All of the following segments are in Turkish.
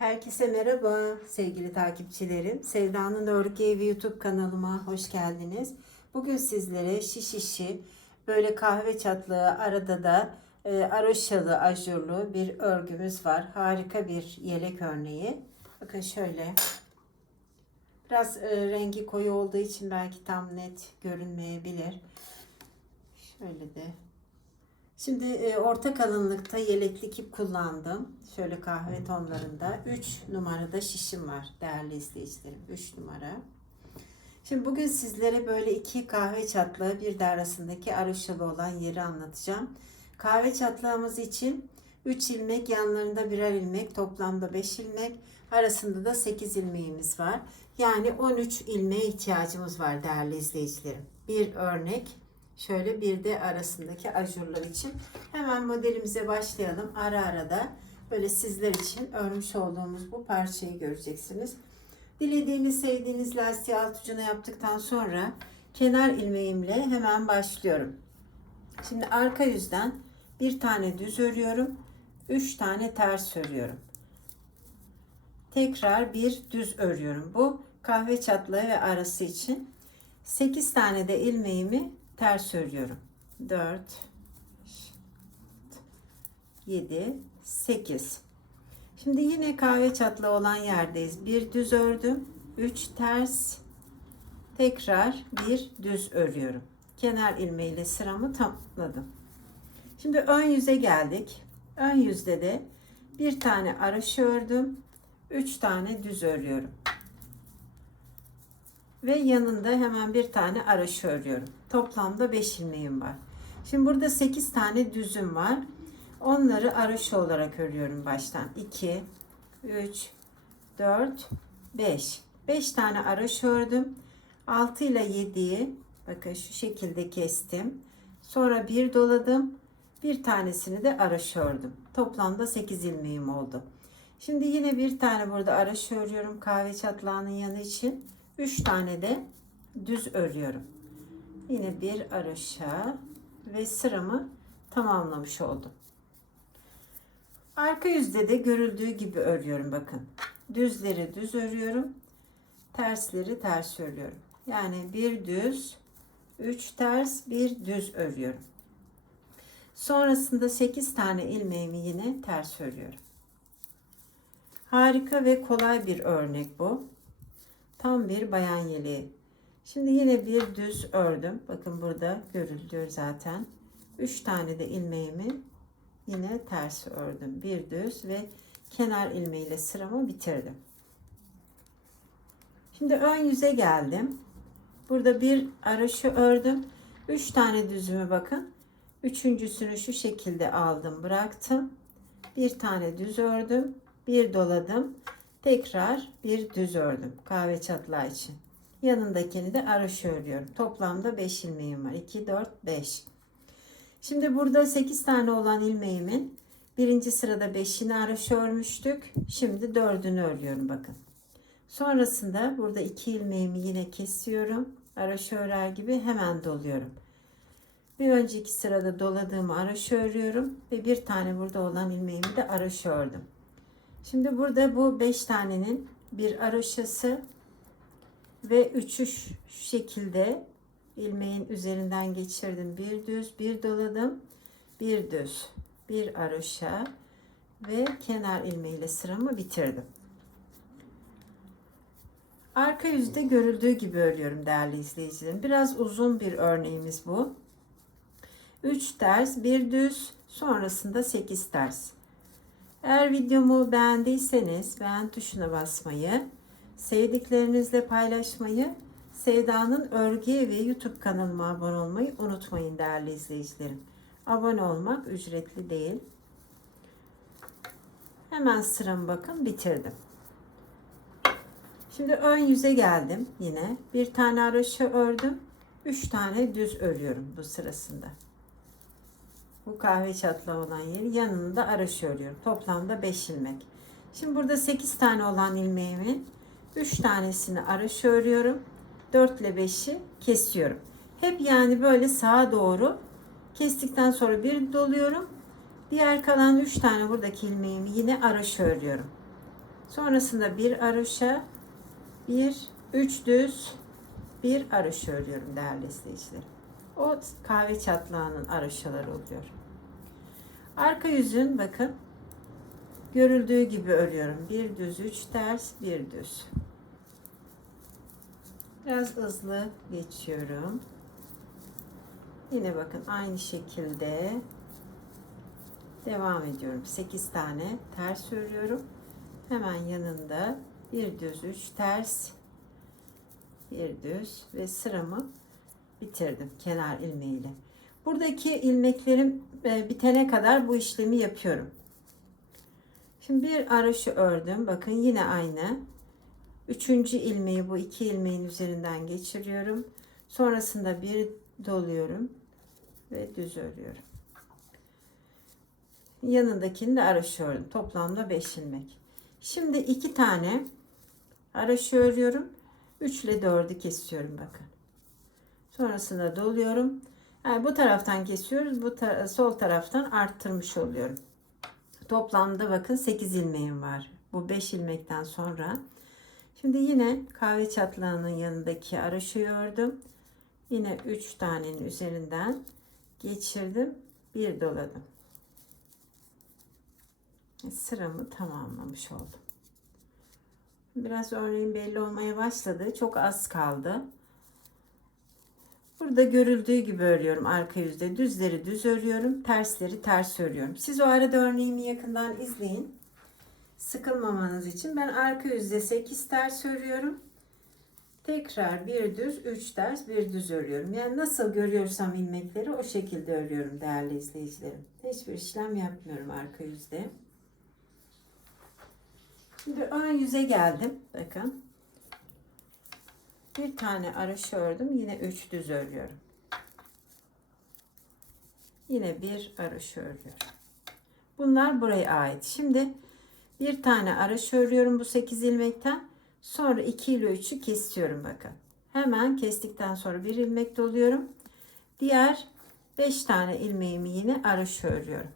Herkese merhaba sevgili takipçilerim. Sevda'nın Örgü Evi YouTube kanalıma hoş geldiniz. Bugün sizlere şiş işi böyle kahve çatlığı arada da e, aroşalı ajurlu bir örgümüz var. Harika bir yelek örneği. Bakın şöyle. Biraz e, rengi koyu olduğu için belki tam net görünmeyebilir. Şöyle de Şimdi e, orta kalınlıkta yelekli ip kullandım. Şöyle kahve tonlarında. 3 numarada şişim var değerli izleyicilerim. 3 numara. Şimdi bugün sizlere böyle iki kahve çatlağı bir de arasındaki aroşalı olan yeri anlatacağım. Kahve çatlağımız için 3 ilmek yanlarında birer ilmek toplamda 5 ilmek arasında da 8 ilmeğimiz var. Yani 13 ilmeğe ihtiyacımız var değerli izleyicilerim. Bir örnek Şöyle bir de arasındaki ajurlar için. Hemen modelimize başlayalım. Ara ara da böyle sizler için örmüş olduğumuz bu parçayı göreceksiniz. Dilediğiniz, sevdiğiniz lastiği alt ucuna yaptıktan sonra kenar ilmeğimle hemen başlıyorum. Şimdi arka yüzden bir tane düz örüyorum. Üç tane ters örüyorum. Tekrar bir düz örüyorum. Bu kahve çatlağı ve arası için. 8 tane de ilmeğimi ters örüyorum. 4 7 8 Şimdi yine kahve çatlı olan yerdeyiz. Bir düz ördüm. 3 ters tekrar bir düz örüyorum. Kenar ilmeğiyle sıramı tamamladım. Şimdi ön yüze geldik. Ön yüzde de bir tane araşı ördüm. 3 tane düz örüyorum ve yanında hemen bir tane araş örüyorum. Toplamda 5 ilmeğim var. Şimdi burada 8 tane düzüm var. Onları araş olarak örüyorum baştan. 2 3 4 5 5 tane araş ördüm. 6 ile 7'yi bakın şu şekilde kestim. Sonra bir doladım. Bir tanesini de araş ördüm. Toplamda 8 ilmeğim oldu. Şimdi yine bir tane burada araş örüyorum kahve çatlağının yanı için. 3 tane de düz örüyorum. Yine bir araşa ve sıramı tamamlamış oldum. Arka yüzde de görüldüğü gibi örüyorum bakın. Düzleri düz örüyorum. Tersleri ters örüyorum. Yani bir düz, 3 ters, bir düz örüyorum. Sonrasında 8 tane ilmeğimi yine ters örüyorum. Harika ve kolay bir örnek bu. Tam bir bayan yeleği. Şimdi yine bir düz ördüm. Bakın burada görülüyor zaten. 3 tane de ilmeğimi yine ters ördüm. Bir düz ve kenar ilmeğiyle sıramı bitirdim. Şimdi ön yüze geldim. Burada bir araşı ördüm. 3 tane düzümü bakın. Üçüncüsünü şu şekilde aldım, bıraktım. Bir tane düz ördüm, bir doladım. Tekrar bir düz ördüm kahve çatlağı için. Yanındakini de araş örüyorum. Toplamda 5 ilmeğim var. 2, 4, 5. Şimdi burada 8 tane olan ilmeğimin birinci sırada 5'ini araş örmüştük. Şimdi 4'ünü örüyorum bakın. Sonrasında burada 2 ilmeğimi yine kesiyorum. Araş örer gibi hemen doluyorum. Bir önceki sırada doladığımı araş örüyorum ve bir tane burada olan ilmeğimi de araş ördüm. Şimdi burada bu 5 tanenin bir aroşası ve üçü şu şekilde ilmeğin üzerinden geçirdim. Bir düz, bir doladım, bir düz, bir aroşa ve kenar ilmeğiyle sıramı bitirdim. Arka yüzde görüldüğü gibi örüyorum değerli izleyicilerim. Biraz uzun bir örneğimiz bu. 3 ters, bir düz, sonrasında 8 ters. Eğer videomu beğendiyseniz beğen tuşuna basmayı, sevdiklerinizle paylaşmayı, Sevda'nın Örgü Evi YouTube kanalıma abone olmayı unutmayın değerli izleyicilerim. Abone olmak ücretli değil. Hemen sıramı bakın bitirdim. Şimdi ön yüze geldim yine. Bir tane araşı ördüm. Üç tane düz örüyorum bu sırasında. Bu kahve çatlağı olan yeri yanında araş örüyorum. Toplamda 5 ilmek. Şimdi burada 8 tane olan ilmeğimin 3 tanesini araş örüyorum. 4 ile 5'i kesiyorum. Hep yani böyle sağa doğru kestikten sonra bir doluyorum. Diğer kalan 3 tane buradaki ilmeğimi yine araş örüyorum. Sonrasında bir aroşa, bir üç düz, bir aroşa örüyorum değerli izleyicilerim. O kahve çatlağının aroşaları oluyor. Arka yüzün bakın görüldüğü gibi örüyorum. Bir düz, üç ters, bir düz. Biraz hızlı geçiyorum. Yine bakın aynı şekilde devam ediyorum. 8 tane ters örüyorum. Hemen yanında bir düz, üç ters, bir düz ve sıramı bitirdim kenar ilmeğiyle. Buradaki ilmeklerim e, bitene kadar bu işlemi yapıyorum. Şimdi bir araşı ördüm. Bakın yine aynı. Üçüncü ilmeği bu iki ilmeğin üzerinden geçiriyorum. Sonrasında bir doluyorum ve düz örüyorum. Yanındakini de araşı ördüm. Toplamda 5 ilmek. Şimdi iki tane araşı örüyorum. 3 ile 4'ü kesiyorum bakın. Sonrasında doluyorum. Yani bu taraftan kesiyoruz. Bu ta sol taraftan arttırmış oluyorum. Toplamda bakın 8 ilmeğim var. Bu 5 ilmekten sonra. Şimdi yine kahve çatlağının yanındaki araşı ördüm. Yine 3 tanenin üzerinden geçirdim. Bir doladım. Sıramı tamamlamış oldum. Biraz örneğin belli olmaya başladı. Çok az kaldı. Burada görüldüğü gibi örüyorum arka yüzde. Düzleri düz örüyorum. Tersleri ters örüyorum. Siz o arada örneğimi yakından izleyin. Sıkılmamanız için ben arka yüzde 8 ters örüyorum. Tekrar bir düz, 3 ters, bir düz örüyorum. Yani nasıl görüyorsam ilmekleri o şekilde örüyorum değerli izleyicilerim. Hiçbir işlem yapmıyorum arka yüzde. Şimdi ön yüze geldim. Bakın. Bir tane araş ördüm. Yine üç düz örüyorum. Yine bir araş örüyorum. Bunlar buraya ait. Şimdi bir tane araş örüyorum bu 8 ilmekten. Sonra 2 ile 3'ü kesiyorum bakın. Hemen kestikten sonra bir ilmek doluyorum. Diğer 5 tane ilmeğimi yine araş örüyorum.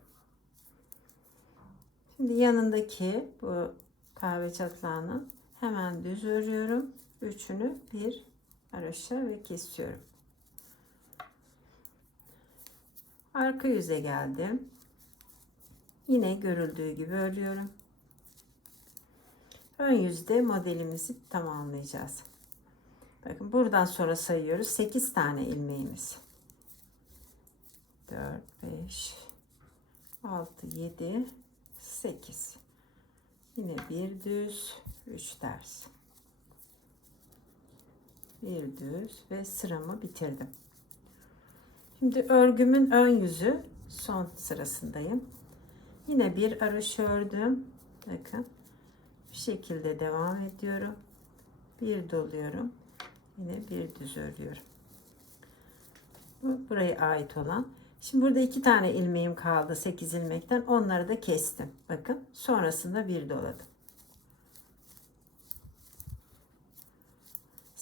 Şimdi yanındaki bu kahve çatlağını hemen düz örüyorum. Üçünü bir araşa ve kesiyorum. Arka yüze geldim. Yine görüldüğü gibi örüyorum. Ön yüzde modelimizi tamamlayacağız. Bakın buradan sonra sayıyoruz. 8 tane ilmeğimiz. 4, 5, 6, 7, 8. Yine bir düz, 3 ters. Bir düz ve sıramı bitirdim. Şimdi örgümün ön yüzü son sırasındayım. Yine bir arış ördüm. Bakın. Bu şekilde devam ediyorum. Bir doluyorum. Yine bir düz örüyorum. Bu buraya ait olan. Şimdi burada iki tane ilmeğim kaldı 8 ilmekten. Onları da kestim. Bakın sonrasında bir doladım.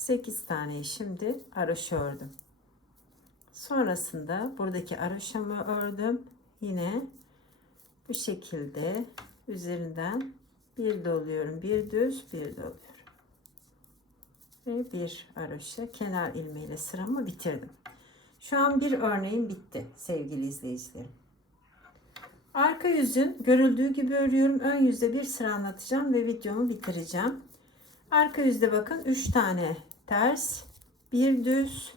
8 tane şimdi araş ördüm. Sonrasında buradaki araşamı ördüm. Yine bu şekilde üzerinden bir doluyorum. Bir düz bir doluyorum. Ve bir araşa kenar ilmeğiyle sıramı bitirdim. Şu an bir örneğim bitti sevgili izleyicilerim. Arka yüzün görüldüğü gibi örüyorum. Ön yüzde bir sıra anlatacağım ve videomu bitireceğim. Arka yüzde bakın 3 tane ters, bir düz,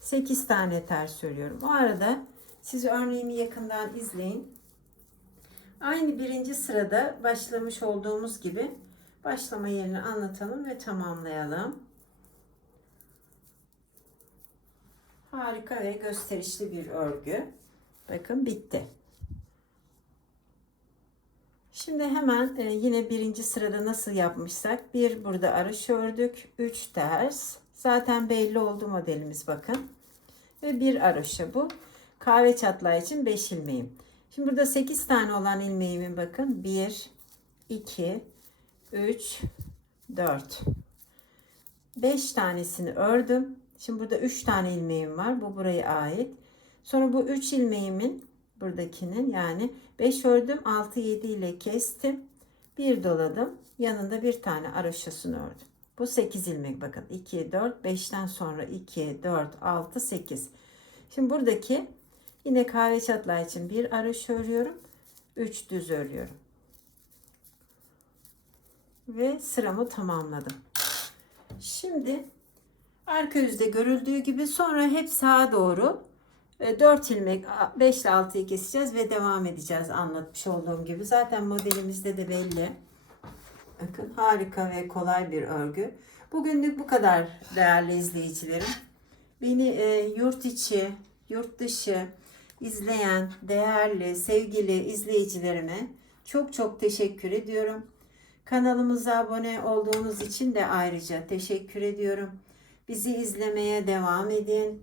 8 tane ters örüyorum. O arada siz örneğimi yakından izleyin. Aynı birinci sırada başlamış olduğumuz gibi başlama yerini anlatalım ve tamamlayalım. Harika ve gösterişli bir örgü. Bakın bitti. Şimdi hemen e, yine birinci sırada nasıl yapmışsak bir burada araş ördük. Üç ters. Zaten belli oldu modelimiz bakın. Ve bir araşı bu. Kahve çatlağı için 5 ilmeğim. Şimdi burada 8 tane olan ilmeğimin bakın. 1, 2, 3, 4. 5 tanesini ördüm. Şimdi burada 3 tane ilmeğim var. Bu buraya ait. Sonra bu 3 ilmeğimin buradakinin yani 5 ördüm 6 7 ile kestim. Bir doladım. Yanında bir tane araşasını ördüm. Bu 8 ilmek bakın. 2, 4, 5'ten sonra 2, 4, 6, 8. Şimdi buradaki yine kahve çatlağı için bir araş örüyorum. 3 düz örüyorum. Ve sıramı tamamladım. Şimdi arka yüzde görüldüğü gibi sonra hep sağa doğru 4 ilmek 5 ile 6'yı keseceğiz ve devam edeceğiz anlatmış olduğum gibi. Zaten modelimizde de belli. Bakın harika ve kolay bir örgü. Bugünlük bu kadar değerli izleyicilerim. Beni e, yurt içi, yurt dışı izleyen değerli, sevgili izleyicilerime çok çok teşekkür ediyorum. Kanalımıza abone olduğunuz için de ayrıca teşekkür ediyorum. Bizi izlemeye devam edin.